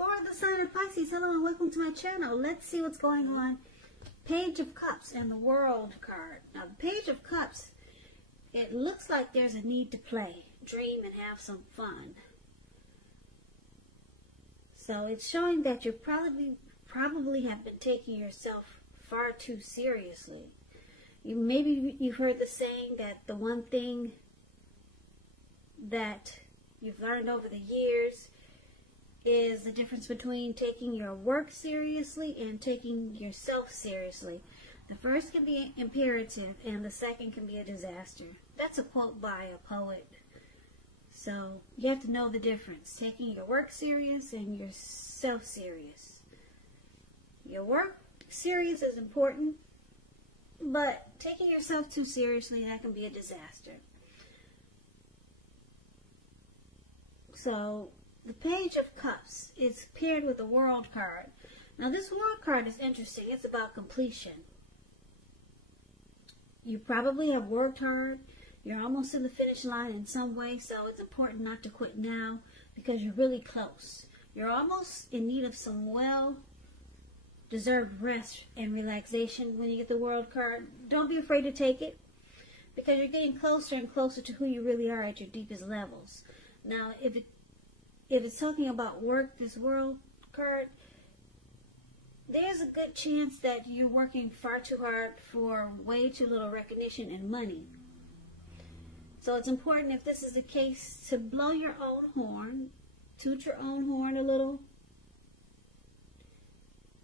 For the sign of Pisces, hello and welcome to my channel. Let's see what's going on. Page of Cups and the World card. Now, the Page of Cups, it looks like there's a need to play, dream, and have some fun. So it's showing that you probably have been taking yourself far too seriously. Maybe you've heard the saying that the one thing that you've learned over the years is the difference between taking your work seriously and taking yourself seriously. The first can be imperative and the second can be a disaster. That's a quote by a poet. So you have to know the difference. Taking your work serious and yourself serious. Your work serious is important, but taking yourself too seriously, that can be a disaster. So the Page of Cups is paired with the World card. Now this World card is interesting. It's about completion. You probably have worked hard. You're almost in the finish line in some way, so it's important not to quit now because you're really close. You're almost in need of some well-deserved rest and relaxation when you get the World card. Don't be afraid to take it because you're getting closer and closer to who you really are at your deepest levels. Now, if it's talking about work, this World card, there's a good chance that you're working far too hard for way too little recognition and money. So it's important, if this is the case, to blow your own horn, toot your own horn a little,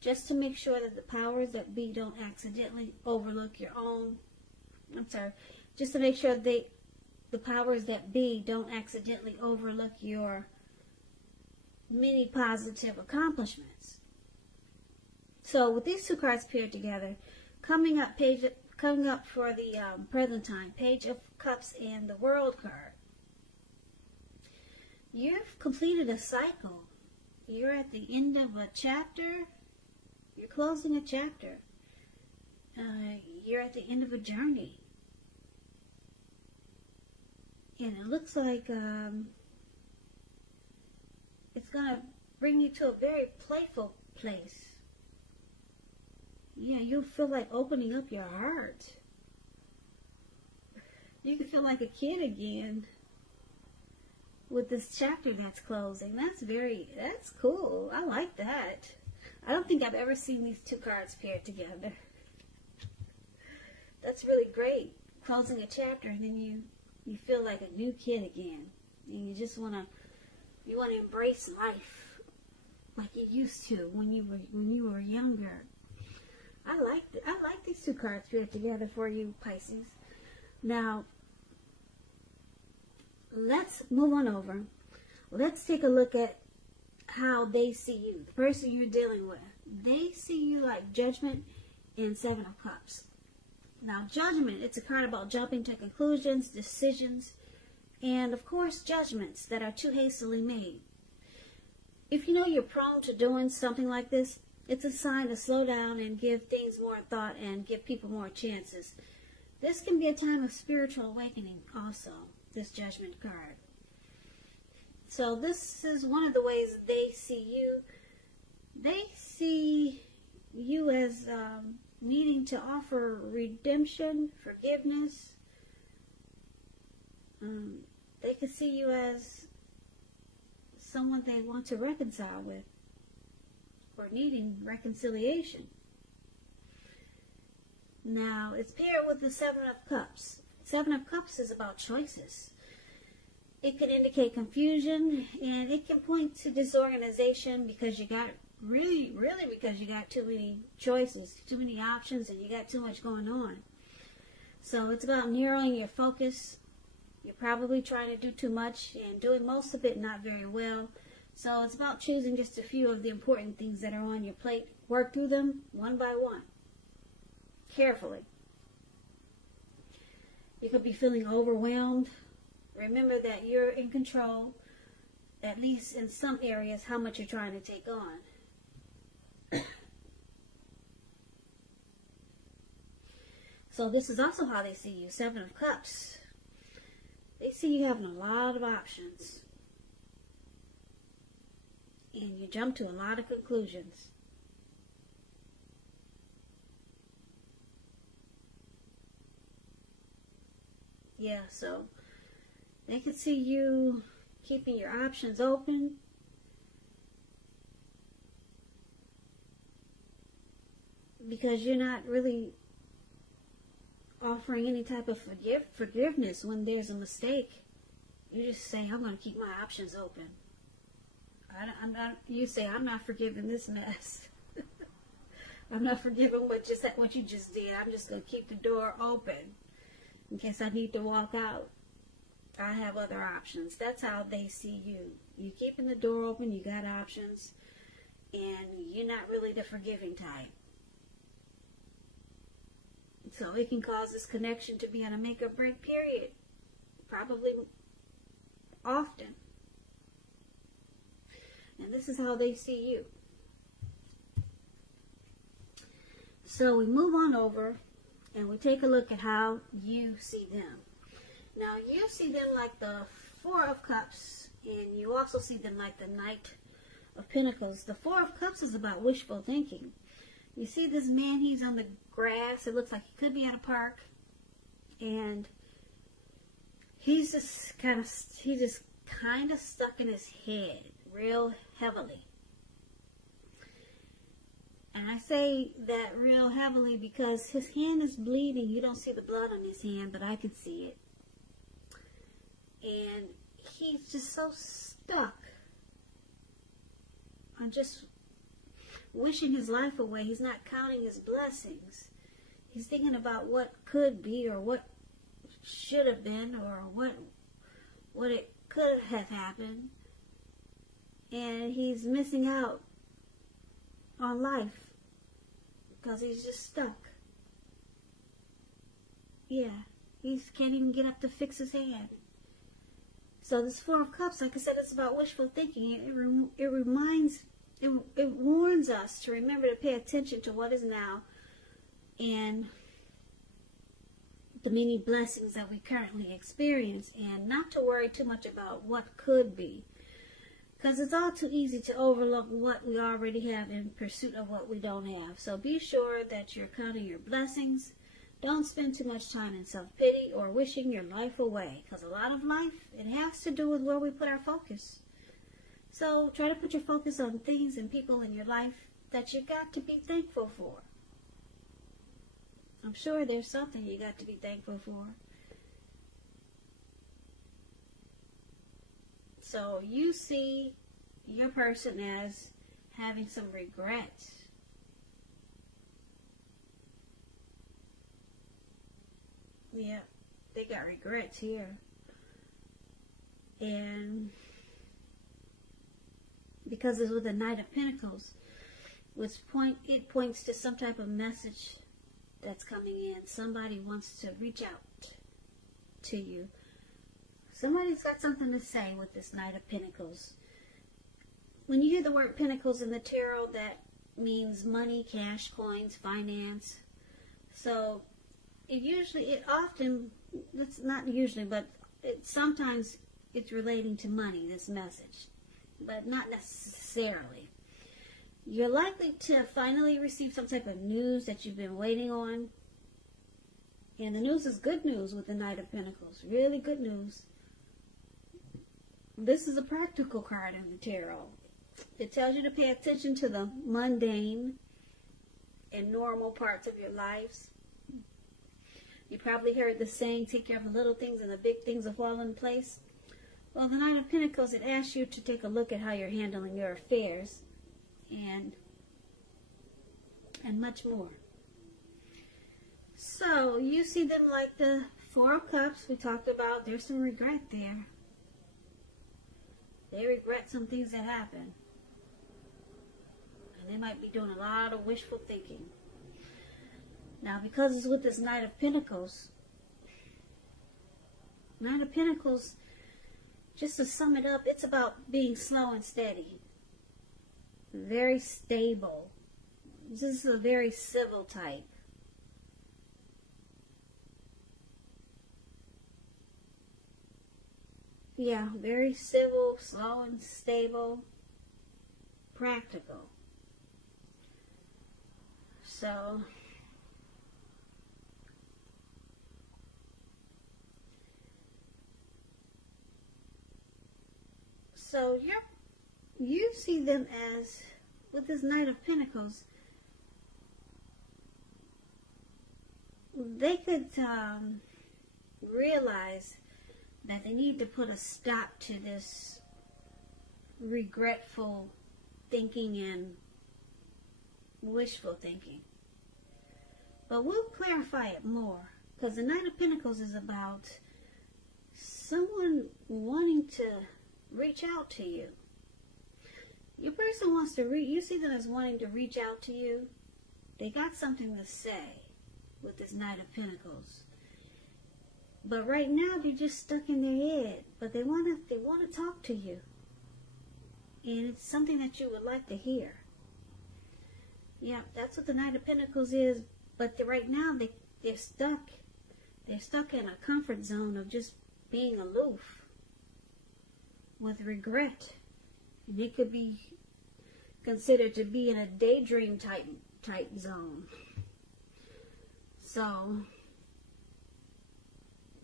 just to make sure that the powers that be don't accidentally overlook your own, just to make sure the powers that be don't accidentally overlook your many positive accomplishments. So with these two cards paired together, coming up for the present time, Page of Cups and the World card. You've completed a cycle. You're at the end of a chapter. You're closing a chapter. You're at the end of a journey. And it looks like it's going to bring you to a very playful place. Yeah, you'll feel like opening up your heart. You can feel like a kid again with this chapter that's closing. That's cool. I like that. I don't think I've ever seen these two cards paired together. That's really great. Closing a chapter and then you feel like a new kid again. And you just want to embrace life like you used to when you were younger. I like these two cards paired together for you, Pisces. Now, let's move on over. Let's take a look at how they see you, the person you're dealing with. They see you like Judgment and Seven of Cups. Now, Judgment, it's a card about jumping to conclusions, decisions, and, of course, judgments that are too hastily made. If you know you're prone to doing something like this, it's a sign to slow down and give things more thought and give people more chances. This can be a time of spiritual awakening also, this Judgment card. So this is one of the ways they see you. They see you as needing to offer redemption, forgiveness. They can see you as someone they want to reconcile with, or needing reconciliation. Now, it's paired with the Seven of Cups. Seven of Cups is about choices. It can indicate confusion, and it can point to disorganization because you got, really because you got too many choices, too many options, and you got too much going on. So it's about narrowing your focus. You're probably trying to do too much and doing most of it not very well. So it's about choosing just a few of the important things that are on your plate. Work through them one by one, carefully. You could be feeling overwhelmed. Remember that you're in control, at least in some areas, how much you're trying to take on. So this is also how they see you, Seven of Cups. They see you having a lot of options. And You jump to a lot of conclusions. Yeah, so they can see you keeping your options open. Because you're not really offering any type of forgiveness when there's a mistake. You just say, I'm going to keep my options open. You say, I'm not forgiving this mess. I'm not forgiving what you just did. I'm just going to keep the door open in case I need to walk out. I have other options. That's how they see you. You keeping the door open, you got options, and you're not really the forgiving type. So it can cause this connection to be on a make or break period. Probably often. And this is how they see you. So we move on over and we take a look at how you see them. Now you see them like the Four of Cups, and you also see them like the Knight of Pentacles. The Four of Cups is about wishful thinking. You see this man, he's on the grass. It looks like he could be at a park. And he's just kind of stuck in his head real heavily. And I say that real heavily because his hand is bleeding. You don't see the blood on his hand, but I can see it. And he's just so stuck on just wishing his life away. He's not counting his blessings. He's thinking about what could be or what should have been or what it could have happened. And he's missing out on life because he's just stuck. Yeah, he can't even get up to fix his hand. So this Four of Cups, like I said, it's about wishful thinking. It warns us to remember to pay attention to what is now and the many blessings that we currently experience, and not to worry too much about what could be. Because it's all too easy to overlook what we already have in pursuit of what we don't have. So be sure that you're counting your blessings. Don't spend too much time in self-pity or wishing your life away. Because a lot of life, it has to do with where we put our focus. So try to put your focus on things and people in your life that you got to be thankful for. I'm sure there's something you got to be thankful for. So you see your person as having some regrets. Yeah, they got regrets here. And because it's with the Knight of Pentacles, it points to some type of message that's coming in. Somebody wants to reach out to you. Somebody's got something to say with this Knight of Pentacles. When you hear the word Pentacles in the tarot, that means money, cash, coins, finance. So sometimes it's relating to money, this message, but not necessarily. You're likely to finally receive some type of news that you've been waiting on. And the news is good news with the Knight of Pentacles. Really good news. This is a practical card in the tarot. It tells you to pay attention to the mundane and normal parts of your lives. You probably heard the saying, take care of the little things and the big things will fall in place. Well, the Knight of Pentacles, it asks you to take a look at how you're handling your affairs and much more. So, you see them like the Four of Cups we talked about. There's some regret there. They regret some things that happened. And they might be doing a lot of wishful thinking. Now, because it's with this Knight of Pentacles, just to sum it up, it's about being slow and steady. Very stable. This is a very civil type. Yeah, very civil, slow and stable. practical. So you see them as, with this Knight of Pentacles, they could realize that they need to put a stop to this regretful thinking and wishful thinking. But we'll clarify it more, because the Knight of Pentacles is about someone wanting to reach out to you. Your person wants to you see them as wanting to reach out to you. They got something to say with this Knight of Pentacles. But right now they're just stuck in their head. But they want to talk to you. And it's something that you would like to hear. Yeah, that's what the Knight of Pentacles is. But right now they're stuck. They're stuck in a comfort zone of just being aloof with regret. And it could be considered to be in a daydream type zone. So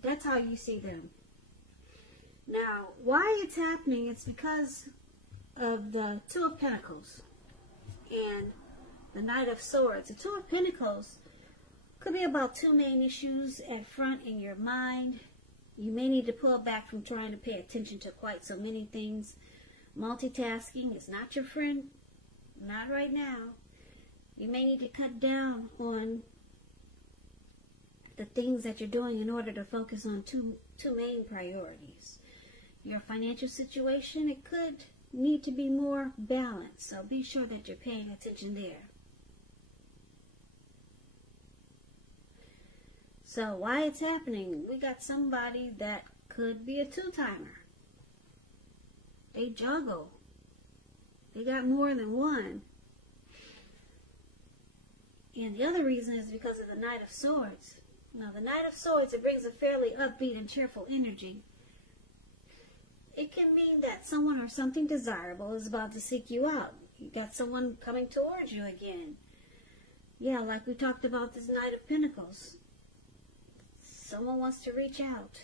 that's how you see them. Now, why it's happening, it's because of the Two of Pentacles and the Knight of Swords. The Two of Pentacles could be about two main issues at front in your mind. You may need to pull back from trying to pay attention to quite so many things. Multitasking is not your friend. Not right now. You may need to cut down on the things that you're doing in order to focus on two main priorities. Your financial situation, it could need to be more balanced. So be sure that you're paying attention there. So why it's happening? We got somebody that could be a two-timer. They juggle. They got more than one. And the other reason is because of the Knight of Swords. Now, the Knight of Swords, it brings a fairly upbeat and cheerful energy. It can mean that someone or something desirable is about to seek you out. You got someone coming towards you again. Yeah, like we talked about this Knight of Pentacles. Someone wants to reach out.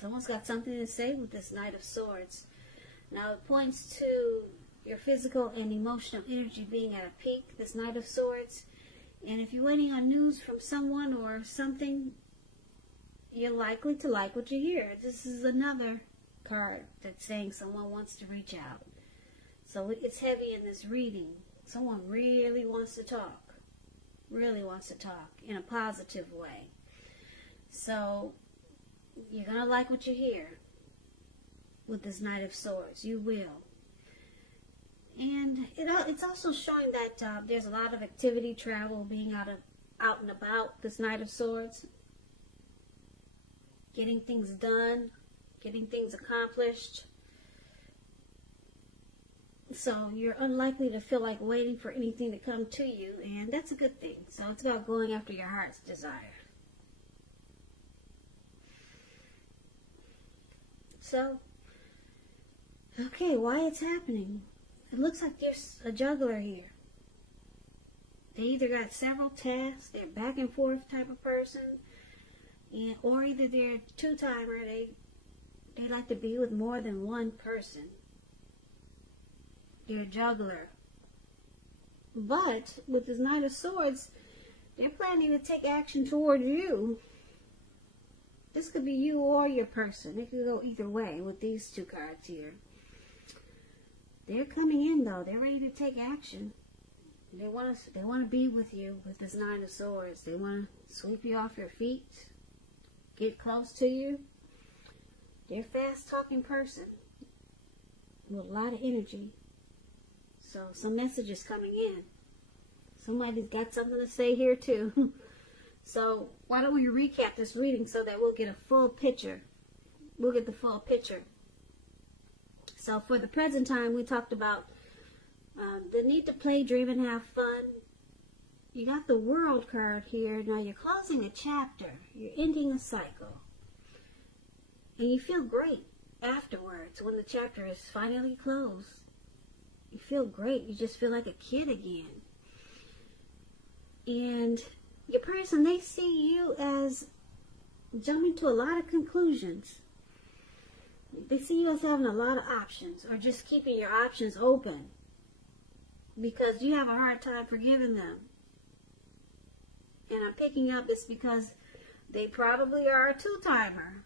Someone's got something to say with this Knight of Swords. Now, it points to your physical and emotional energy being at a peak, this Knight of Swords. And if you're waiting on news from someone or something, you're likely to like what you hear. This is another card that's saying someone wants to reach out. So it's heavy in this reading. Someone really wants to talk. Really wants to talk in a positive way. So you're going to like what you hear with this Knight of Swords. You will. And it's also showing that there's a lot of activity, travel, being out and about, this Knight of Swords. Getting things done, getting things accomplished. So you're unlikely to feel like waiting for anything to come to you, and that's a good thing. So it's about going after your heart's desire. So, okay, why it's happening? It looks like there's a juggler here. They either got several tasks, they're back and forth type of person, or either they're a two-timer, they like to be with more than one person. They're a juggler. But with this Knight of Swords, they're planning to take action toward you. This could be you or your person. It could go either way with these two cards here. They're coming in though. They're ready to take action. They want to be with you with this Nine of Swords. They want to sweep you off your feet, get close to you. They're a fast-talking person with a lot of energy. So some messages coming in. Somebody's got something to say here too. So why don't we recap this reading so that we'll get a full picture. We'll get the full picture. So for the present time, we talked about the need to play, dream, and have fun. You got the World card here. Now you're closing a chapter. You're ending a cycle. And you feel great afterwards when the chapter is finally closed. You feel great. You just feel like a kid again. And your person, they see you as jumping to a lot of conclusions. They see you as having a lot of options, or just keeping your options open because you have a hard time forgiving them. And I'm picking up this because they probably are a two-timer.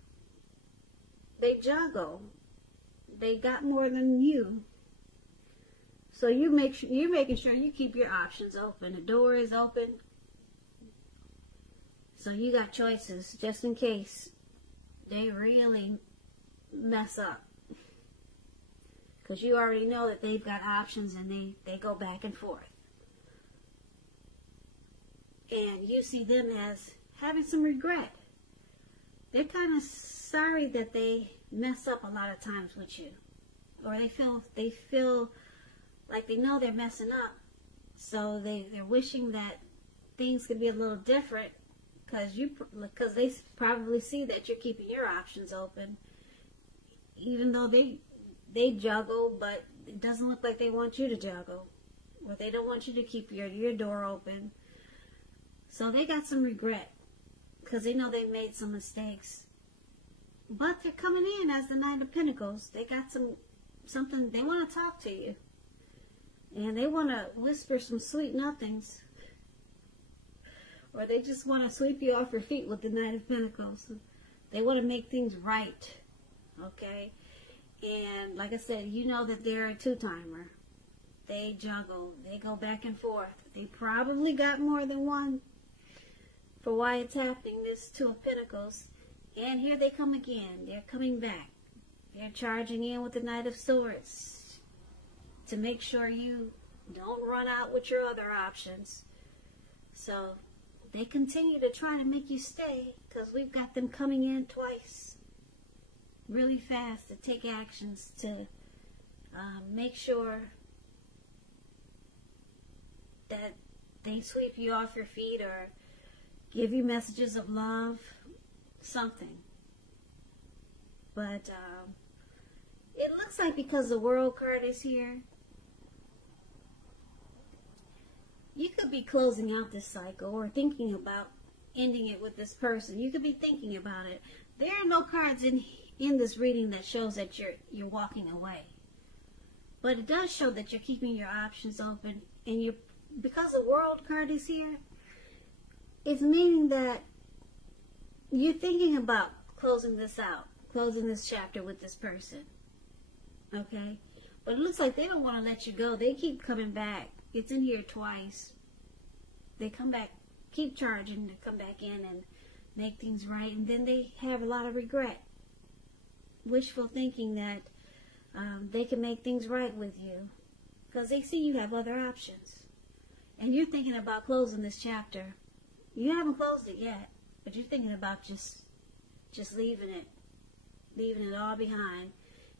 They juggle. They got more than you. So you're making sure you keep your options open. The door is open. So you got choices just in case they really mess up. Because you already know that they've got options and they go back and forth. And you see them as having some regret. They're kind of sorry that they mess up a lot of times with you. Or they feel like they know they're messing up. So they're wishing that things could be a little different because they probably see that you're keeping your options open. Even though they juggle, but it doesn't look like they want you to juggle. Or they don't want you to keep your door open. So they got some regret because they know they made some mistakes. But they're coming in as the Knight of Pentacles. They got something, they want to talk to you. And they want to whisper some sweet nothings. Or they just want to sweep you off your feet with the Knight of Pentacles. They want to make things right. Okay? And like I said, you know that they're a two-timer. They juggle. They go back and forth. They probably got more than one for why it's happening, this Two of Pentacles. And here they come again. They're coming back. They're charging in with the Knight of Swords to make sure you don't run out with your other options. So they continue to try to make you stay because we've got them coming in twice really fast to take actions to make sure that they sweep you off your feet or give you messages of love, something. But it looks like because the World card is here, you could be closing out this cycle or thinking about ending it with this person. You could be thinking about it. There are no cards in this reading that shows that you're walking away. But it does show that you're keeping your options open, and because the World card is here, it's meaning that you're thinking about closing this out, closing this chapter with this person. Okay? But it looks like they don't want to let you go. They keep coming back. It's in here twice. They come back, keep charging to come back in and make things right. And then they have a lot of regret. Wishful thinking that they can make things right with you. Because they see you have other options. And you're thinking about closing this chapter. You haven't closed it yet. But you're thinking about just leaving it all behind.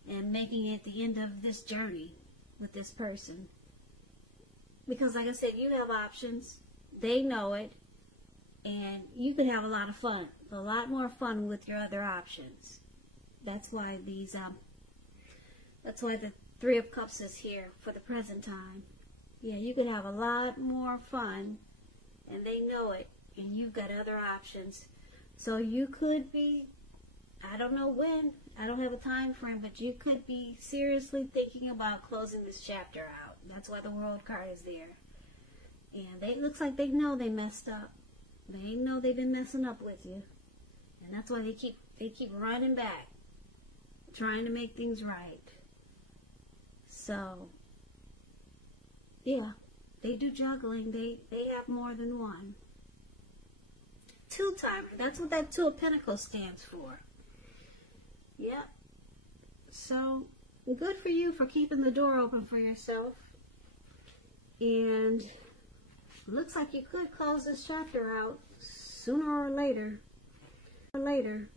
And making it the end of this journey with this person. Because like I said, you have options. They know it. And you can have a lot of fun. A lot more fun with your other options. That's why the Three of Cups is here for the present time. Yeah, you can have a lot more fun. And they know it. And you've got other options. So you could be, I don't know when, I don't have a time frame, but you could be seriously thinking about closing this chapter out. That's why the World card is there. And it looks like they know they messed up. They know they've been messing up with you. And that's why they keep running back, trying to make things right. So, yeah, they do juggling. They have more than one. Two-timer. That's what that Two of Pentacles stands for. Yep. So, good for you for keeping the door open for yourself. And looks like you could close this chapter out sooner or later. Or later.